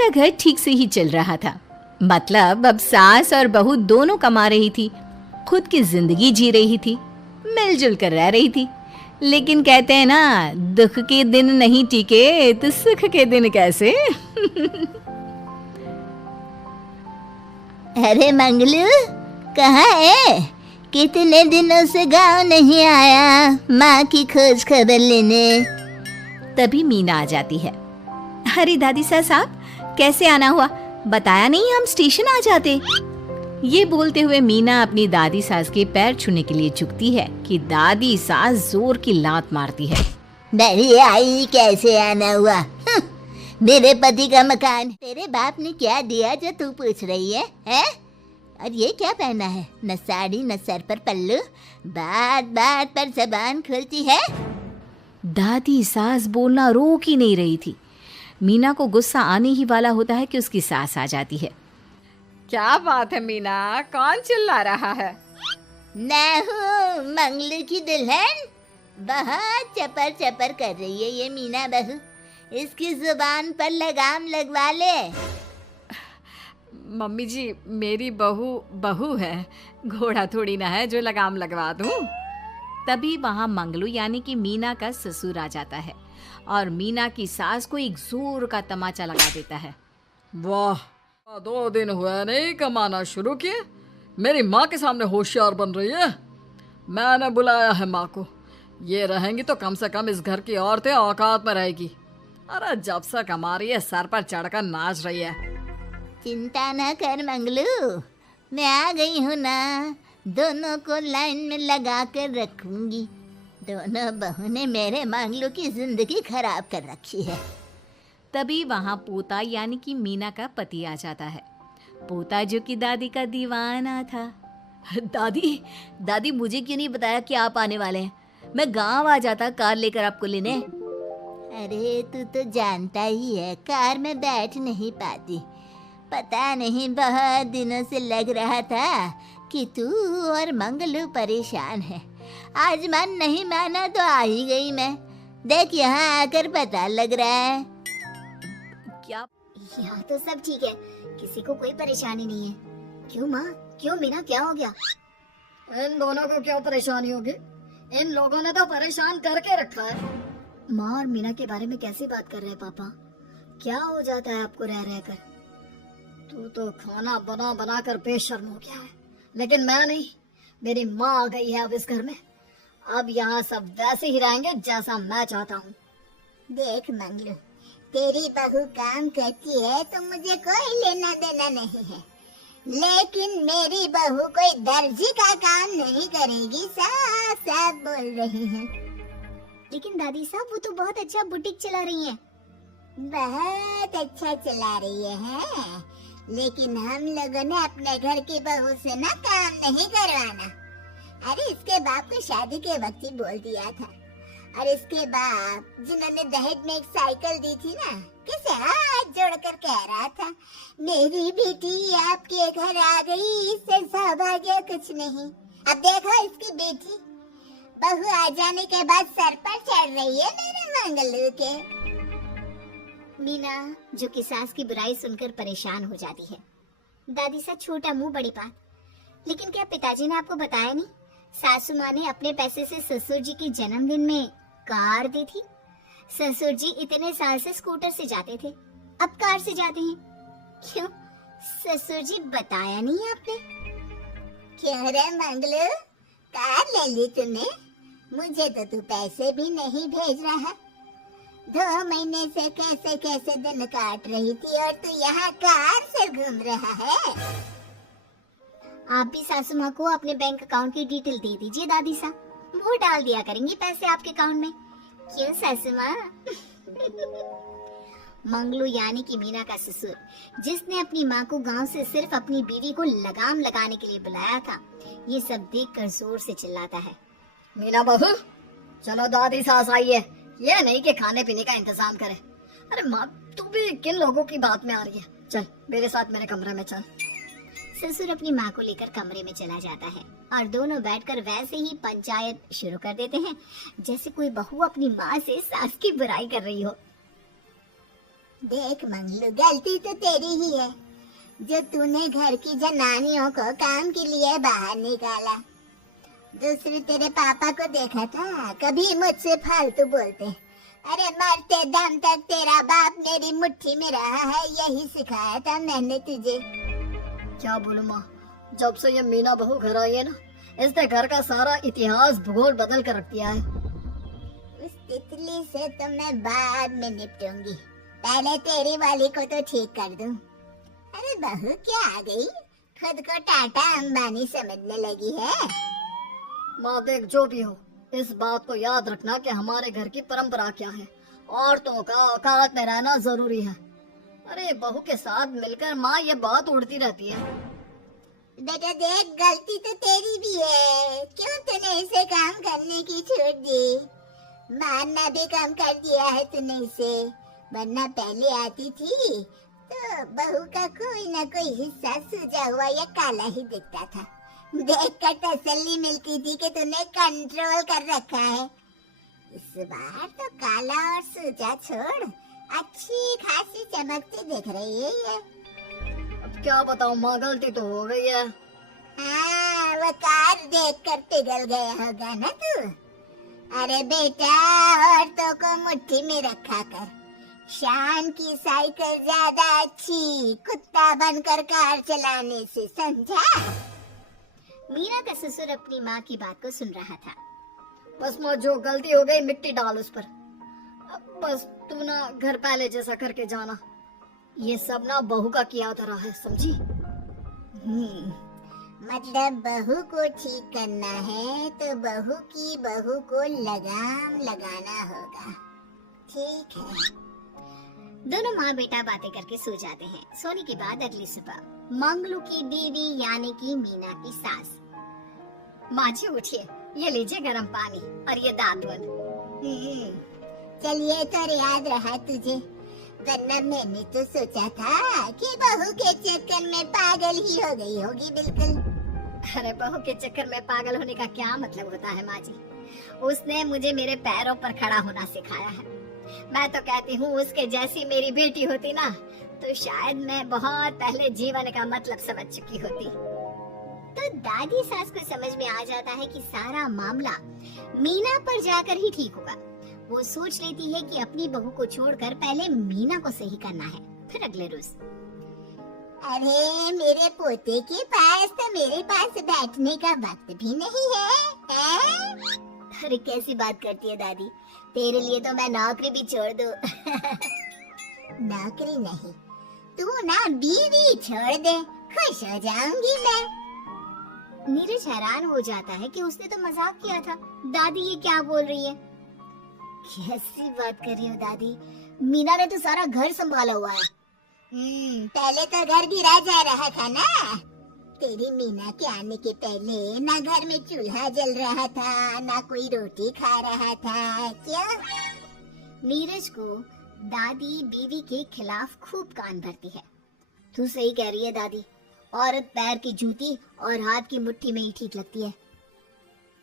का घर ठीक से ही चल रहा था। मतलब अब सास और बहू दोनों कमा रही थी, खुद की जिंदगी जी रही थी, मिलजुल कर रह रही थी। लेकिन कहते हैं ना, दुख के दिन नहीं टिके तो सुख के दिन कैसे। अरे मंगलू, कहाँ है? कितने दिनों से गांव नहीं आया माँ की खोज खबर लेने। तभी मीना आ जाती है। अरे दादी साहब, कैसे आना हुआ? बताया नहीं, हम स्टेशन आ जाते। ये बोलते हुए मीना अपनी दादी सास के पैर छूने के लिए झुकती है कि दादी सास जोर की लात मारती है। नहीं आई, कैसे आना हुआ? मेरे पति का मकान तेरे बाप ने क्या दिया जो तू पूछ रही है, हैं? और ये क्या पहना है? न साड़ी न सर पर पल्लू, बात बात पर जबान खुलती है। दादी सास बोलना रोक ही नहीं रही थी। मीना को गुस्सा आने ही वाला होता है कि उसकी सास आ जाती है। क्या बात है मीना, कौन चिल्ला रहा है? मैं हूँ मंगलू की दुल्हन। बहुत चपर चपर कर रही है ये मीना बहू, इसकी जुबान पर लगाम लगवा ले। मम्मी जी, मेरी बहू है, घोड़ा थोड़ी ना है जो लगाम लगवा दूं। तभी वहां मंगलू यानी कि मीना का ससुर आ जाता है और मीना की सास को एक जोर का तमाचा लगा देता है। वाह, 2 दिन हुए नहीं कमाना शुरू किए, मेरी माँ के सामने होशियार बन रही है। मैंने बुलाया है माँ को, ये रहेंगी तो कम से कम इस घर की औरतें औकात में रहेगी। अरे जब से कमा रही है सर पर चढ़कर नाच रही है। चिंता न कर मंगलू, मैं आ गई हूँ ना, दोनों को लाइन में लगा कर रखूंगी। दोनों बहू ने मेरे मंगलू की जिंदगी खराब कर रखी है। तभी वहां पोता यानी कि मीना का पति आ जाता है। पोता जो कि दादी का दीवाना था। दादी मुझे क्यों नहीं बताया कि आप आने वाले हैं? मैं गांव आ जाता कार लेकर आपको लेने। अरे तू तो जानता ही है, कार में बैठ नहीं पाती। पता नहीं बहुत दिनों से लग रहा था कि तू और मंगलू परेशान है। आज मन नहीं माना तो आ ही गई मैं। देख यहाँ आकर पता लग रहा है। क्या? यहाँ तो सब ठीक है, किसी को कोई परेशानी नहीं है। क्यों माँ, क्यों मीना, क्या हो गया? इन दोनों को क्यों परेशानी होगी? इन लोगों ने तो परेशान करके रखा है। माँ और मीना के बारे में कैसे बात कर रहे हैं पापा? क्या हो जाता है आपको रह रहकर? तू तो खाना बना बना कर बेशर्म हो गया है, लेकिन मैं नहीं। मेरी माँ आ गई है अब इस घर में। अब यहाँ सब वैसे ही रहेंगे जैसा मैं चाहता हूँ। देख मंगलू, तेरी बहू काम करती है तो मुझे कोई लेना देना नहीं है, लेकिन मेरी बहू कोई दर्जी का काम नहीं करेगी, साफ साफ बोल रही है। लेकिन दादी साहब, वो तो बहुत अच्छा बुटीक चला रही हैं। बहुत अच्छा चला रही है, लेकिन हम लोगों ने अपने घर की बहू से ना काम नहीं करवाना। अरे इसके बाप को शादी के वक्त ही बोल दिया था। और इसके बाप जिन्होंने दहेज में एक साइकिल दी थी ना, किसे हाथ जोड़कर कह रहा था, मेरी बेटी आपके घर आ गई, इससे सौभाग्य कुछ नहीं। अब देखो इसकी बेटी बहू आ जाने के बाद सर पर चढ़ रही है मेरे मंगलू के। मीना जो कि सास की बुराई सुनकर परेशान हो जाती है। दादी सा छोटा मुंह बड़ी बात। लेकिन क्या पिताजी ने आपको बताया नहीं? सासू माँ ने अपने पैसे से ससुर जी के जन्मदिन में कार दी थी। ससुर जी इतने साल से स्कूटर से जाते थे, अब कार से जाते हैं। क्यों ससुर जी, बताया नहीं आपने? क्यों रे मंगलू, कार ले ली तूने? मुझे तो तू पैसे भी नहीं भेज रहा। 2 महीने से कैसे कैसे दिन काट रही थी और तू यहाँ कार से घूम रहा है। आप भी सासू माँ को अपने बैंक अकाउंट की डिटेल दे दीजिए दादी सा, वो डाल दिया करेंगी पैसे आपके अकाउंट में। क्यों सासू माँ? मंगलू यानी कि मीना का ससुर, जिसने अपनी माँ को गांव से सिर्फ अपनी बीवी को लगाम लगाने के लिए बुलाया था, ये सब देखकर जोर से चिल्लाता है। मीना बहू, चलो दादी सास आई है, ये नहीं कि खाने पीने का इंतजाम करे। अरे माँ, तू भी किन लोगों की बात में आ रही है? चल मेरे साथ मेरे कमरे में चल। ससुर अपनी माँ को लेकर कमरे में चला जाता है और दोनों बैठकर वैसे ही पंचायत शुरू कर देते हैं, जैसे कोई बहू अपनी माँ से सास की बुराई कर रही हो। देख मंगलू, गलती तो तेरी ही है जो तूने घर की जनानियों को काम के लिए बाहर निकाला। दूसरे तेरे पापा को देखा था, कभी मुझसे फालतू बोलते। अरे मरते दम तक तेरा बाप मेरी मुट्ठी में रहा है, यही सिखाया था मैंने तुझे। क्या बोलूं माँ, जब से ये मीना बहू घर आई है ना, इसने घर का सारा इतिहास भूगोल बदल कर रख दिया है। उस तितली से तो मैं बाद में निपटूंगी, पहले तेरी वाली को तो ठीक कर दूं। अरे बहू क्या आ गई, खुद को टाटा अंबानी समझने लगी है। माँ देख, जो भी हो, इस बात को याद रखना कि हमारे घर की परंपरा क्या है। औरतों का औकात में रहना जरूरी है। अरे बहू के साथ मिलकर माँ ये बात उड़ती रहती है। बेटा देख, गलती तो तेरी भी है, क्यों तूने इसे काम करने की छूट दी। मारना भी कम कर दिया है तूने इसे, वरना पहले आती थी तो बहू का कोई ना कोई हिस्सा सूजा हुआ या काला ही दिखता था। देखकर तसल्ली मिलती थी कि तूने कंट्रोल कर रखा है। इस बार तो काला और सूजा छोड़, अच्छी खासी चमकती दिख रही है ये। अब क्या बताऊं माँ, गलती तो हो गई है। हाँ, वो कार देखकर पिघल गया होगा ना तू। अरे बेटा, औरतों को मुट्ठी में रखा कर, शान की साइकिल ज्यादा अच्छी कुत्ता बनकर कार चलाने से, समझा। मीना का ससुर अपनी माँ की बात को सुन रहा था। बस माँ, जो गलती हो गई मिट्टी डाल उस पर। अब बस तू ना घर पहले जैसा करके जाना। ये सब ना बहू का किया तरह है, समझी। मतलब बहू को ठीक करना है तो बहू को लगाम लगाना होगा, ठीक है। दोनों माँ बेटा बातें करके सो जाते हैं। सोने के बाद अगली सुबह मंगलू की बीवी यानी कि मीना की सास, माँ जी उठिए, ये लीजिए गर्म पानी और ये दातुन। चलिए, तो याद रहा तुझे, वरना मैंने तो सोचा था कि बहू के चक्कर में पागल ही हो गई होगी बिल्कुल। अरे बहू के चक्कर में पागल होने का क्या मतलब होता है माँ जी, उसने मुझे मेरे पैरों पर खड़ा होना सिखाया है। मैं तो कहती हूँ उसके जैसी मेरी बेटी होती ना तो शायद मैं बहुत पहले जीवन का मतलब समझ चुकी होती। तो दादी सास को समझ में आ जाता है कि सारा मामला मीना पर जाकर ही ठीक होगा। वो सोच लेती है कि अपनी बहू को छोड़कर पहले मीना को सही करना है। फिर अगले रोज, अरे मेरे पोते के पास तो मेरे पास बैठने का वक्त भी नहीं है। अरे कैसी बात करती है दादी, तेरे लिए तो मैं नौकरी भी छोड़ दूं। नौकरी नहीं, तू ना बीवी छोड़ दे, खुश हो जाऊंगी मैं। नीरज हैरान हो जाता है कि उसने तो मजाक किया था, दादी ये क्या बोल रही है। कैसी बात कर रही हो दादी, मीना ने तो सारा घर संभाला हुआ है। पहले तो घर गिरा जा रहा था ना, तेरी मीना के आने के पहले ना घर में चूल्हा जल रहा था, ना कोई रोटी खा रहा था। क्या? नीरज को दादी बीवी के खिलाफ खूब कान भरती है। तू सही कह रही है दादी, औरत पैर की जूती और हाथ की मुट्ठी में ही ठीक लगती है।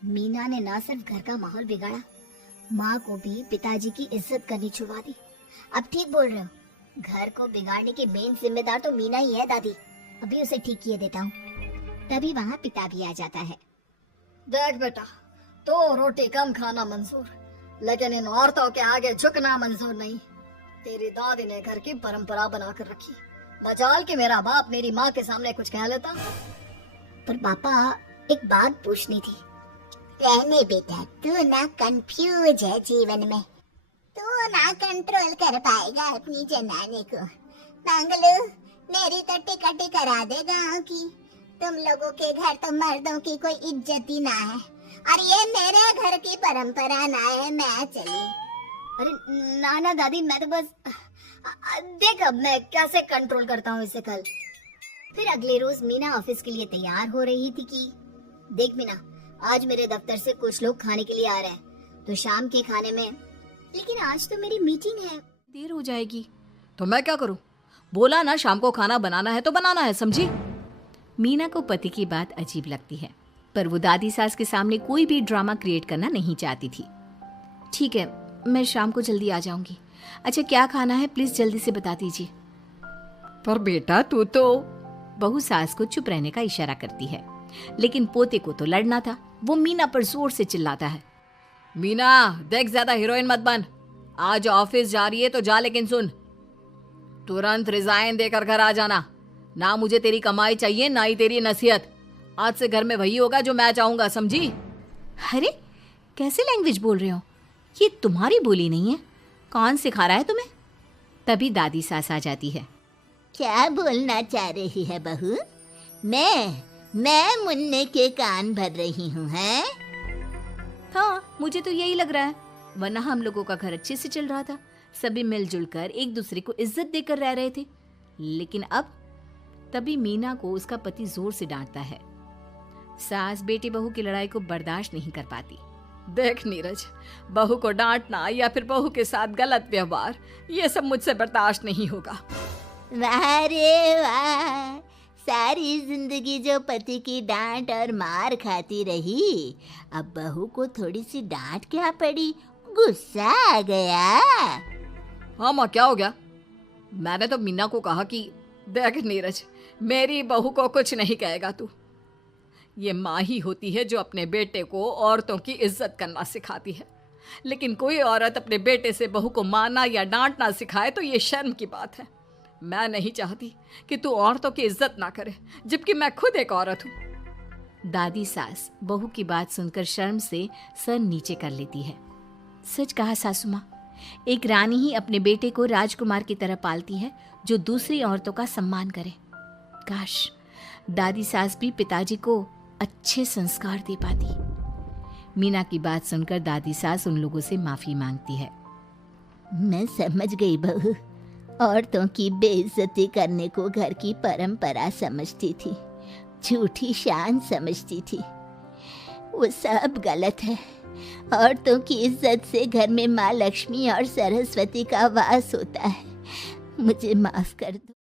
मीना ने ना सिर्फ घर का माहौल बिगाड़ा, माँ को भी पिताजी की इज्जत करनी छुड़वा दी। अब ठीक बोल रहे हो, घर को बिगाड़ने की मेन जिम्मेदार तो मीना ही है दादी। अभी उसे ठीक किए देता हूँ। तभी वहाँ पिता भी आ जाता है। देख बेटा, तो रोटी कम खाना मंजूर, लेकिन इन औरतों के आगे झुकना मंजूर नहीं। तेरी दादी ने घर की परंपरा बना कर रखी, मजाल कि मेरा बाप मेरी माँ के सामने कुछ कह लेता। पर पापा एक बात पूछनी थी। रहने बेटा, तू ना कंफ्यूज है जीवन में, तू ना कंट्रोल कर पाएगा अपनी जनाने को। मंगलू, मेरी तो टिकट ही करा दे गाँव की। तुम लोगों के घर तो मर्दों की कोई इज्जत ही ना है, और ये मेरे घर की परंपरा ना है। मैं चली। अरे ना दादी, मैं तो बस देख अब मैं कैसे कंट्रोल करता हूँ इसे कल। फिर अगले रोज मीना ऑफिस के लिए तैयार हो रही थी कि देख मीना, आज मेरे दफ्तर से कुछ लोग खाने के लिए आ रहे हैं, तो शाम के खाने में, लेकिन आज तो मेरी मीटिंग है, देर हो जाएगी। तो मैं क्या करूं? बोला ना शाम को खाना बनाना है तो बनाना है, समझी। मीना को पति की बात अजीब लगती है, पर वो दादी सास के सामने कोई भी ड्रामा क्रिएट करना नहीं चाहती थी। ठीक है, मैं शाम को जल्दी आ जाऊंगी, अच्छा क्या खाना है प्लीज जल्दी से बता दीजिए। पर बेटा तू तो। बहू सास को चुप रहने का इशारा करती है, लेकिन पोते को तो लड़ना था। वो मीना पर जोर से चिल्लाता है। मीना देख, ज्यादा हीरोइन मत बन। आज ऑफिस जा रही है तो जा, लेकिन सुन, तुरंत रिजाइन देकर घर आ जाना। ना मुझे तेरी कमाई चाहिए, ना ही तेरी नसीहत। आज से घर में वही होगा जो मैं चाहूंगा, समझी? अरे कैसे लैंग्वेज बोल रहे हो, ये तुम्हारी बोली नहीं है, कौन सिखा रहा है तुम्हें? तभी दादी सास आ जाती है। क्या बोलना चाह रही है बहू? मैं मुन्ने के कान भर रही हूँ, हैं? हाँ मुझे तो यही लग रहा है, वरना हम लोगों का घर अच्छे से चल रहा था, सभी मिलजुल कर एक दूसरे को इज्जत देकर रह रहे थे। लेकिन अब तभी मीना को उसका पति जोर से डांटता है। सास बेटी बहू की लड़ाई को बर्दाश्त नहीं कर पाती। देख नीरज, बहू को डांटना या फिर बहू के साथ गलत व्यवहार, ये सब मुझसे बर्दाश्त नहीं होगा। वाह रे वाह, सारी जिंदगी जो पति की डांट और मार खाती रही, अब बहू को थोड़ी सी डांट क्या पड़ी, गुस्सा आ गया। हाँ माँ, क्या हो गया? मैंने तो मीना को कहा कि देख नीरज, मेरी बहू को कुछ नहीं कहेगा तू। ये माँ ही होती है जो अपने बेटे को औरतों की इज्जत करना सिखाती है, लेकिन कोई औरत अपने बेटे से बहू को मारना या डांटना सिखाए तो ये शर्म की बात है। मैं नहीं चाहती कि तू औरतों की इज्जत ना करे, जबकि मैं खुद एक औरत हूँ। दादी सास बहू की बात सुनकर शर्म से सर नीचे कर लेती है। सच कहा सासू माँ, एक रानी ही अपने बेटे को राजकुमार की तरह पालती है जो दूसरी औरतों का सम्मान करे। काश दादी सास भी पिताजी को अच्छे संस्कार दे पाती। मीना की बात सुनकर दादी सास उन लोगों से माफी मांगती है। मैं समझ गई बहू, औरतों की बेइज्जती करने को घर की परंपरा समझती थी, झूठी शान समझती थी। वो सब गलत है। औरतों की इज्जत से घर में माँ लक्ष्मी और सरस्वती का वास होता है। मुझे माफ कर दो।